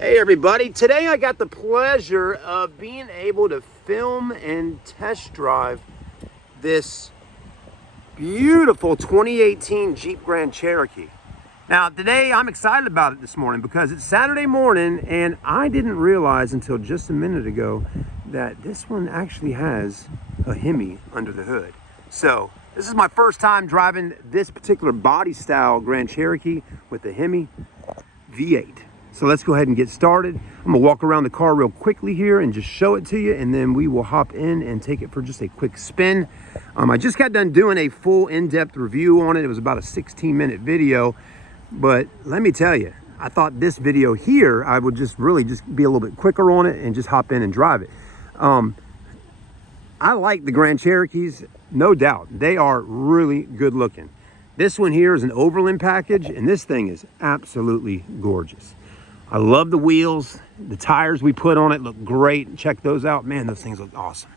Hey everybody, today I got the pleasure of being able to film and test drive this beautiful 2018 Jeep Grand Cherokee. Now today I'm excited about it this morning because it's Saturday morning and I didn't realize until just a minute ago that this one actually has a HEMI under the hood. So this is my first time driving this particular body style Grand Cherokee with the HEMI V8. So let's go ahead and get started. I'm gonna walk around the car real quickly here and just show it to you, and then we will hop in and take it for just a quick spin. I just got done doing a full in-depth review on it. It was about a 16-minute video, but let me tell you, I thought this video here, I would just really just be a little bit quicker on it and just hop in and drive it. I like the Grand Cherokees, no doubt. They are really good looking. This one here is an Overland package, and this thing is absolutely gorgeous. I love the wheels. The tires we put on it look great. Check those out. Man, those things look awesome.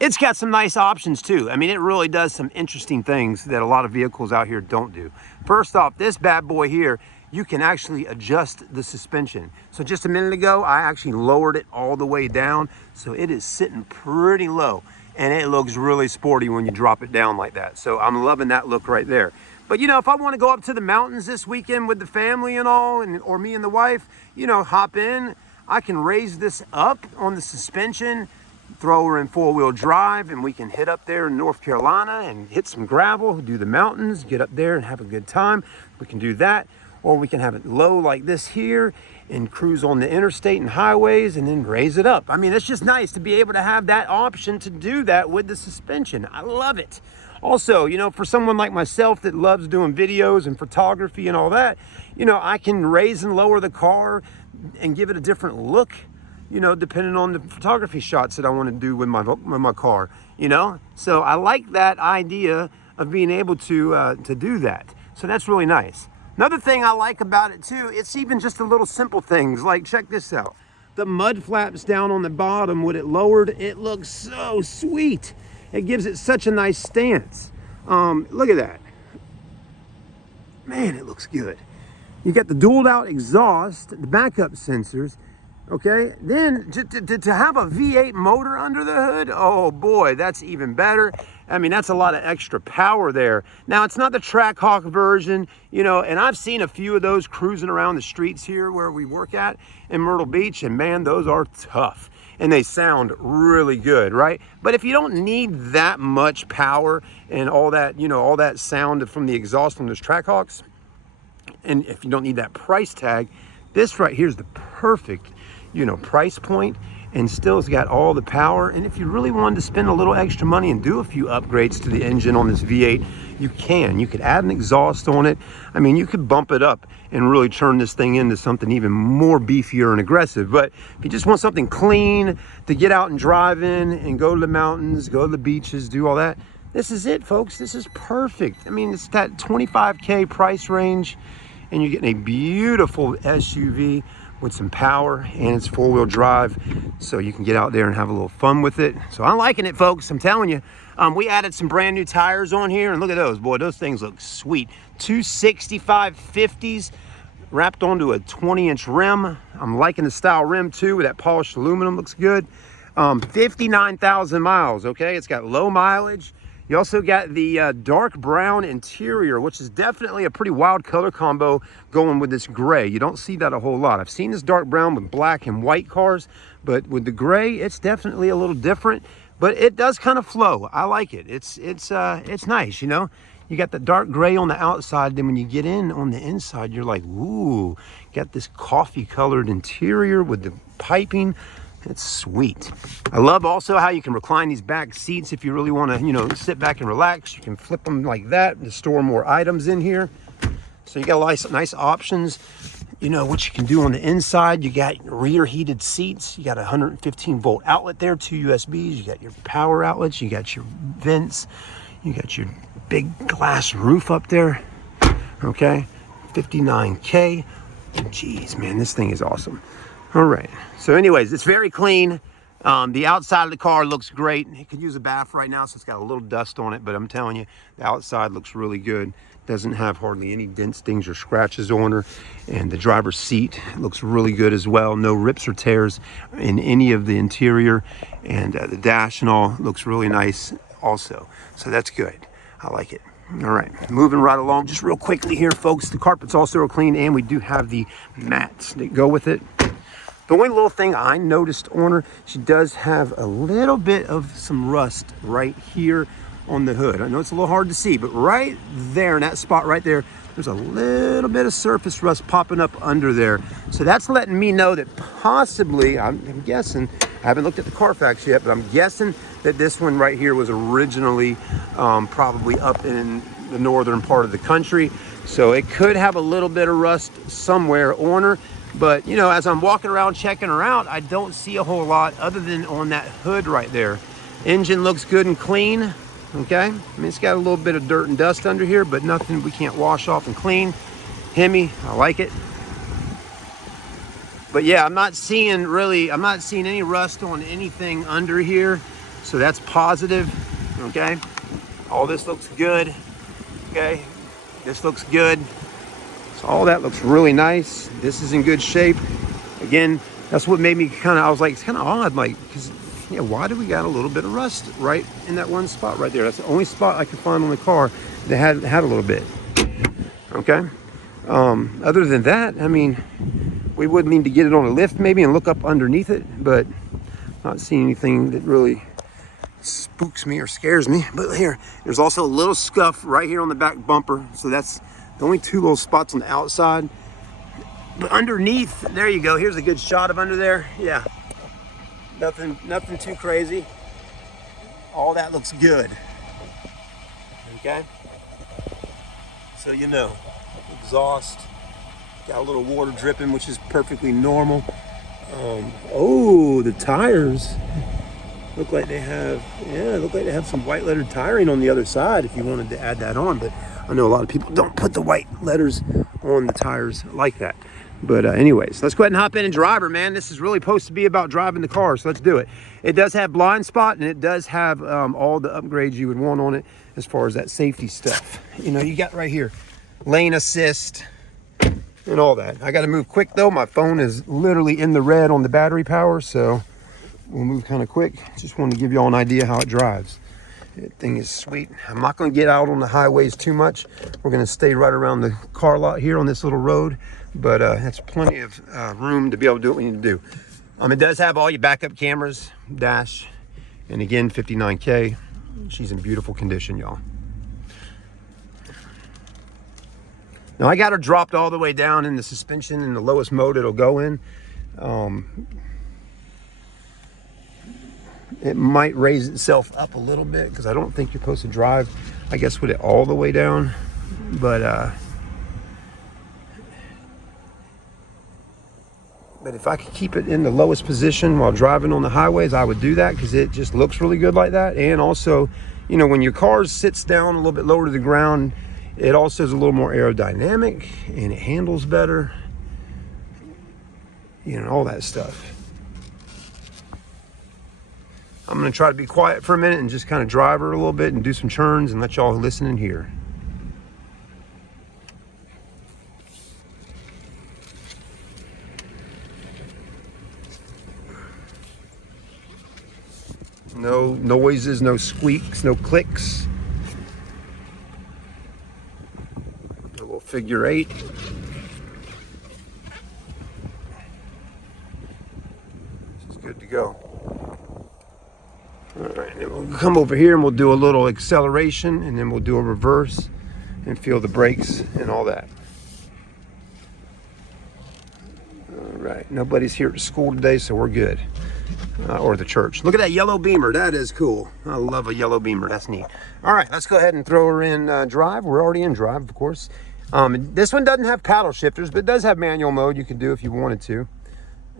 It's got some nice options too. I mean, it really does some interesting things that a lot of vehicles out here don't do. First off, this bad boy here, you can actually adjust the suspension. So just a minute ago, I actually lowered it all the way down. So it is sitting pretty low and it looks really sporty when you drop it down like that. So I'm loving that look right there. But you know, if I want to go up to the mountains this weekend with the family and all, or me and the wife, you know, hop in, I can raise this up on the suspension, throw her in four-wheel drive, and we can hit up there in North Carolina and hit some gravel, do the mountains, get up there and have a good time. We can do that, or we can have it low like this here and cruise on the interstate and highways and then raise it up. I mean, it's just nice to be able to have that option to do that with the suspension. I love it. Also, you know, for someone like myself that loves doing videos and photography and all that, you know, I can raise and lower the car and give it a different look, you know, depending on the photography shots that I want to do with my car, you know. So I like that idea of being able to do that. So that's really nice. Another thing I like about it too, it's even just the little simple things, like check this out. The mud flaps down on the bottom with it lowered, it looks so sweet. It gives it such a nice stance. Look at that. Man, it looks good. You got the dualed out exhaust, the backup sensors, okay? Then to have a V8 motor under the hood, oh boy, that's even better. I mean, that's a lot of extra power there. Now, it's not the Trackhawk version, you know, and I've seen a few of those cruising around the streets here where we work at in Myrtle Beach, and man, those are tough. And they sound really good, right? But if you don't need that much power and all that, you know, all that sound from the exhaust from those Trackhawks, and if you don't need that price tag, this right here is the perfect, you know, price point, and still has got all the power. And if you really wanted to spend a little extra money and do a few upgrades to the engine on this V8, you can. You could add an exhaust on it. I mean, you could bump it up and really turn this thing into something even more beefier and aggressive. But if you just want something clean to get out and drive in and go to the mountains, go to the beaches, do all that, this is it, folks. This is perfect. I mean, it's that 25K price range, and you're getting a beautiful SUV with some power, and it's four-wheel drive, so you can get out there and have a little fun with it. So I'm liking it, folks. I'm telling you. We added some brand new tires on here, and look at those. Boy, those things look sweet. 265 50s wrapped onto a 20-inch rim. I'm liking the style rim too, with that polished aluminum. Looks good. 59,000 miles, okay? It's got low mileage. You also got the dark brown interior, which is definitely a pretty wild color combo going with this gray. You don't see that a whole lot. I've seen this dark brown with black and white cars, but with the gray, it's definitely a little different, but it does kind of flow. I like it. It's nice, you know? You got the dark gray on the outside, then when you get in on the inside, you're like, ooh, got this coffee colored interior with the piping. It's sweet. I love also how you can recline these back seats if you really want to, you know, sit back and relax. You can flip them like that to store more items in here. So you got nice options, you know, what you can do on the inside. You got rear heated seats. You got a 115 volt outlet there, 2 USBs. You got your power outlets. You got your vents. You got your big glass roof up there. Okay, 59K. Jeez, man, this thing is awesome. All right, so anyways, it's very clean. The outside of the car looks great. It could use a bath right now, so it's got a little dust on it, but I'm telling you, the outside looks really good. Doesn't have hardly any dents, stings, or scratches on her. And the driver's seat looks really good as well. No rips or tears in any of the interior. And the dash and all looks really nice also. So that's good. I like it. All right, moving right along just real quickly here, folks. The carpet's also real clean, and we do have the mats that go with it. The only little thing I noticed on her, she does have a little bit of some rust right here on the hood. I know it's a little hard to see, but right there in that spot right there, there's a little bit of surface rust popping up under there. So that's letting me know that possibly, I'm guessing, I haven't looked at the Carfax yet, but I'm guessing that this one right here was originally probably up in the northern part of the country. So it could have a little bit of rust somewhere on her. But, you know, as I'm walking around checking her out, I don't see a whole lot other than on that hood right there. Engine looks good and clean. Okay, I mean, it's got a little bit of dirt and dust under here, but nothing we can't wash off and clean. HEMI, I like it. But yeah, I'm not seeing any rust on anything under here. So that's positive, okay? All this looks good, okay? This looks good. So all that looks really nice. This is in good shape. Again, that's what made me I was like, it's kind of odd, like, because yeah, why do we got a little bit of rust right in that one spot right there? That's the only spot I could find on the car that had a little bit. Okay. Other than that, I mean, we would need to get it on a lift maybe and look up underneath it, but not seeing anything that really spooks me or scares me. But here, there's also a little scuff right here on the back bumper. So that's the only two little spots on the outside. But underneath, there you go. Here's a good shot of under there. Yeah. Nothing too crazy. All that looks good. Okay. So you know, exhaust, got a little water dripping, which is perfectly normal. Oh, the tires look like they have, some white lettered tiring on the other side if you wanted to add that on. But I know a lot of people don't put the white letters on the tires like that. But anyways, let's go ahead and hop in and drive her, man. This is really supposed to be about driving the car, so let's do it. It does have blind spot, and it does have all the upgrades you would want on it as far as that safety stuff. You know, you got right here, lane assist and all that. I got to move quick, though. My phone is literally in the red on the battery power, so we'll move kind of quick. Just wanted to give you all an idea how it drives. That thing is sweet. I'm not going to get out on the highways too much. We're going to stay right around the car lot here on this little road, but that's plenty of room to be able to do what we need to do. It does have all your backup cameras, dash, and again, 59K. She's in beautiful condition, y'all. Now I got her dropped all the way down in the suspension in the lowest mode it'll go in. It might raise itself up a little bit because I don't think you're supposed to drive, I guess, with it all the way down. But if I could keep it in the lowest position while driving on the highways, I would do that because it just looks really good like that. And also, you know, when your car sits down a little bit lower to the ground, it also is a little more aerodynamic and it handles better, you know, all that stuff. I'm going to try to be quiet for a minute and just kind of drive her a little bit and do some turns and let y'all listen in here. No noises, no squeaks, no clicks. A little figure 8. This is good to go. All right, then we'll come over here and we'll do a little acceleration and then we'll do a reverse and feel the brakes and all that. All right, nobody's here at school today, so we're good. Or the church. Look at that yellow Beamer. That is cool. I love a yellow Beamer. That's neat. All right, let's go ahead and throw her in drive. We're already in drive, of course. This one doesn't have paddle shifters, but it does have manual mode you can do if you wanted to.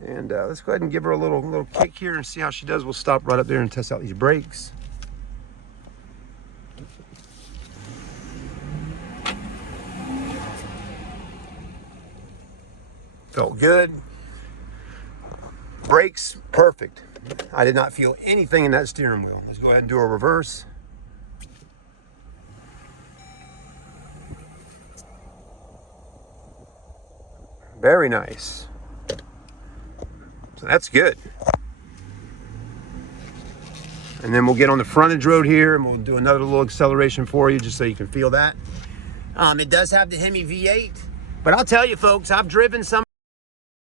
And let's go ahead and give her a little kick here and see how she does. We'll stop right up there and test out these brakes. Felt good. Brakes, perfect. I did not feel anything in that steering wheel. Let's go ahead and do a reverse. Very nice. So that's good. And then we'll get on the frontage road here and we'll do another little acceleration for you just so you can feel that. It does have the HEMI V8, but I'll tell you folks, I've driven some